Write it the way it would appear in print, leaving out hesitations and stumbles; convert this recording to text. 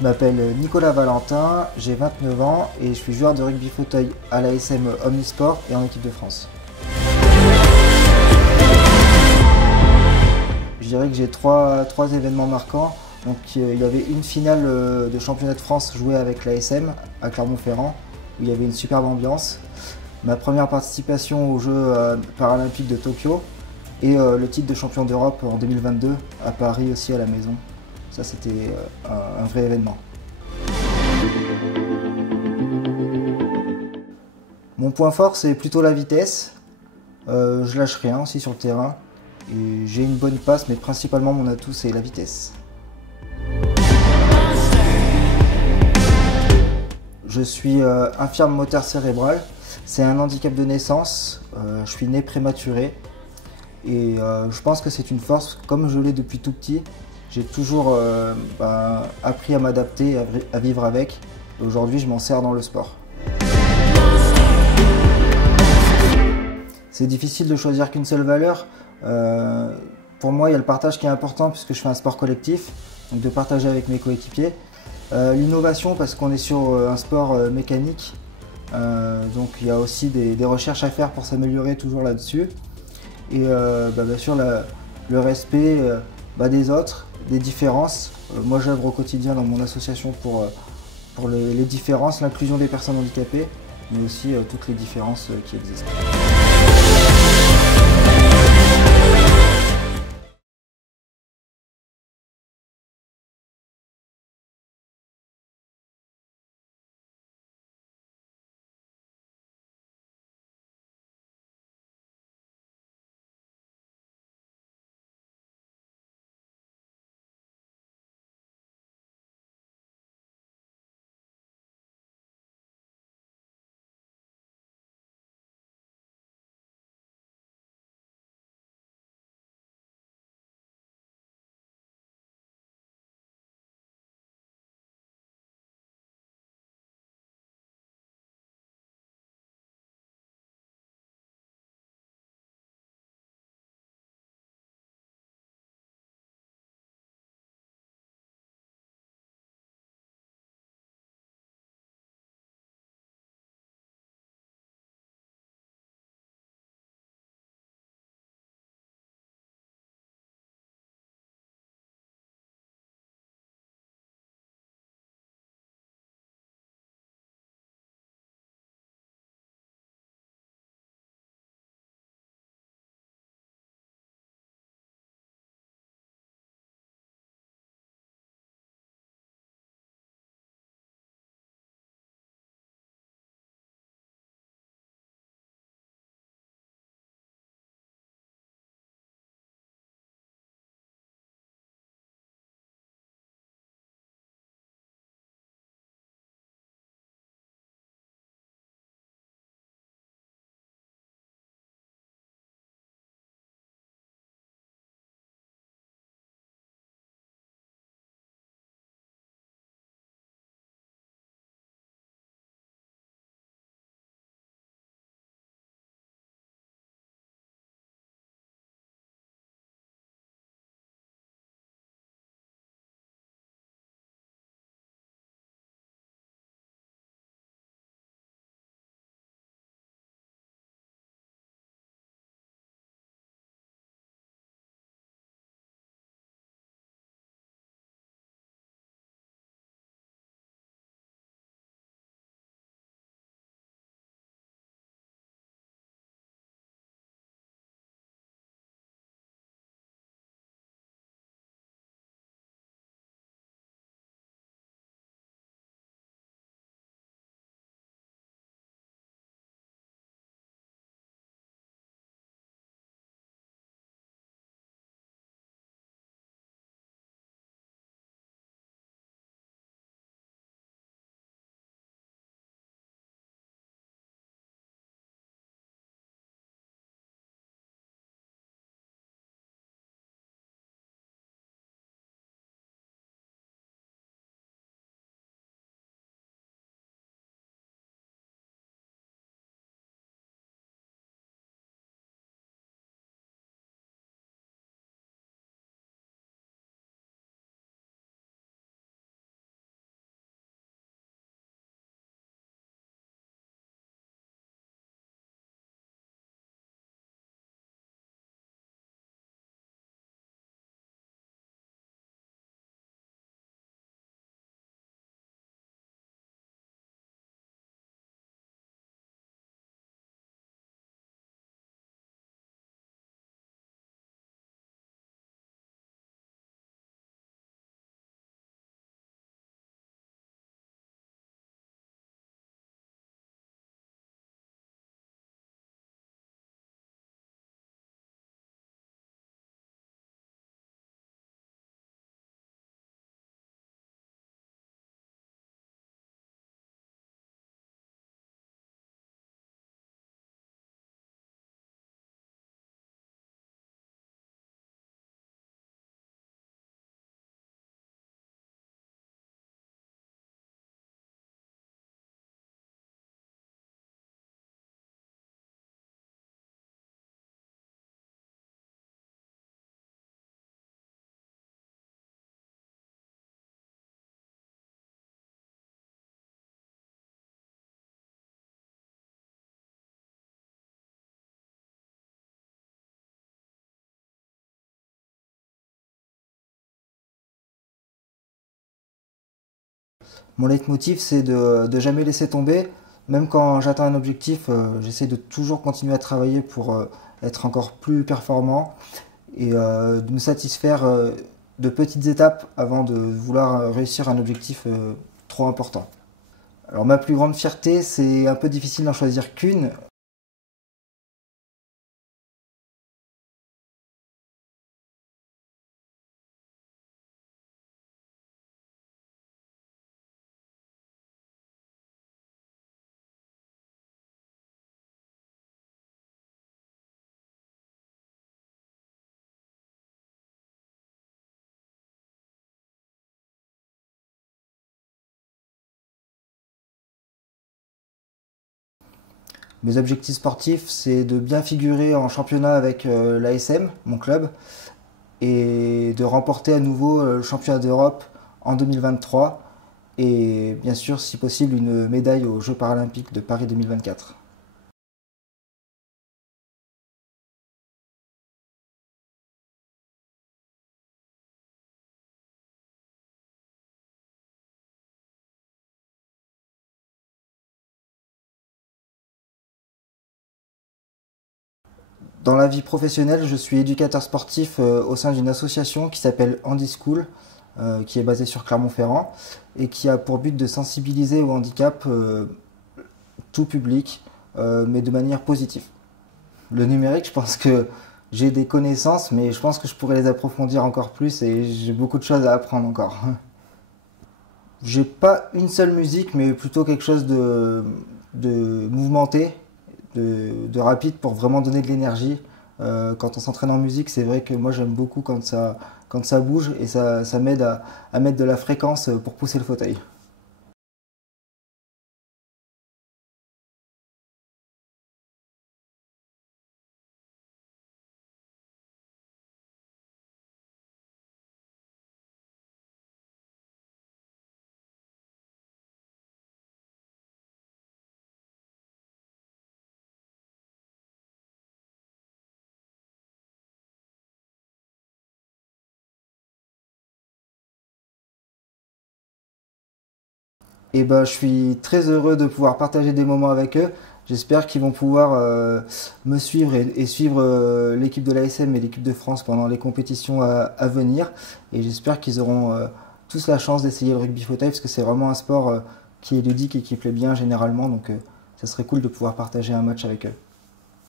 Je m'appelle Nicolas Valentin, j'ai 29 ans et je suis joueur de rugby fauteuil à l'ASM Omnisport et en équipe de France. Je dirais que j'ai trois événements marquants. Donc, il y avait une finale de championnat de France jouée avec l'ASM à Clermont-Ferrand où il y avait une superbe ambiance. Ma première participation aux Jeux paralympiques de Tokyo et le titre de champion d'Europe en 2022 à Paris aussi à la maison. Ça, c'était un vrai événement. Mon point fort, c'est plutôt la vitesse. Je lâche rien aussi sur le terrain. Et j'ai une bonne passe, mais principalement mon atout, c'est la vitesse. Je suis infirme moteur cérébral. C'est un handicap de naissance. Je suis né prématuré. Et je pense que c'est une force, comme je l'ai depuis tout petit. J'ai toujours appris à m'adapter, à vivre avec. Et aujourd'hui, je m'en sers dans le sport. C'est difficile de choisir qu'une seule valeur. Pour moi, il y a le partage qui est important puisque je fais un sport collectif, donc de partager avec mes coéquipiers. L'innovation parce qu'on est sur un sport mécanique, donc il y a aussi des recherches à faire pour s'améliorer toujours là-dessus. Et bien sûr le respect des autres, des différences. Moi j'œuvre au quotidien dans mon association pour les différences, l'inclusion des personnes handicapées, mais aussi toutes les différences qui existent. Mon leitmotiv, c'est de jamais laisser tomber. Même quand j'atteins un objectif, j'essaie de toujours continuer à travailler pour être encore plus performant et de me satisfaire de petites étapes avant de vouloir réussir un objectif trop important. Alors ma plus grande fierté, c'est un peu difficile d'en choisir qu'une. Mes objectifs sportifs, c'est de bien figurer en championnat avec l'ASM, mon club, et de remporter à nouveau le championnat d'Europe en 2023 et bien sûr, si possible, une médaille aux Jeux paralympiques de Paris 2024. Dans la vie professionnelle, je suis éducateur sportif au sein d'une association qui s'appelle Handy School, qui est basée sur Clermont-Ferrand et qui a pour but de sensibiliser au handicap tout public, mais de manière positive. Le numérique, je pense que j'ai des connaissances, mais je pense que je pourrais les approfondir encore plus et j'ai beaucoup de choses à apprendre encore. J'ai pas une seule musique, mais plutôt quelque chose de mouvementé, de rapide pour vraiment donner de l'énergie. Quand on s'entraîne en musique, c'est vrai que moi j'aime beaucoup quand ça bouge et ça m'aide à mettre de la fréquence pour pousser le fauteuil. Et ben, je suis très heureux de pouvoir partager des moments avec eux. J'espère qu'ils vont pouvoir me suivre et suivre l'équipe de l'ASM et l'équipe de France pendant les compétitions à venir. Et j'espère qu'ils auront tous la chance d'essayer le rugby fauteuil parce que c'est vraiment un sport qui est ludique et qui plaît bien généralement. Donc ça serait cool de pouvoir partager un match avec eux.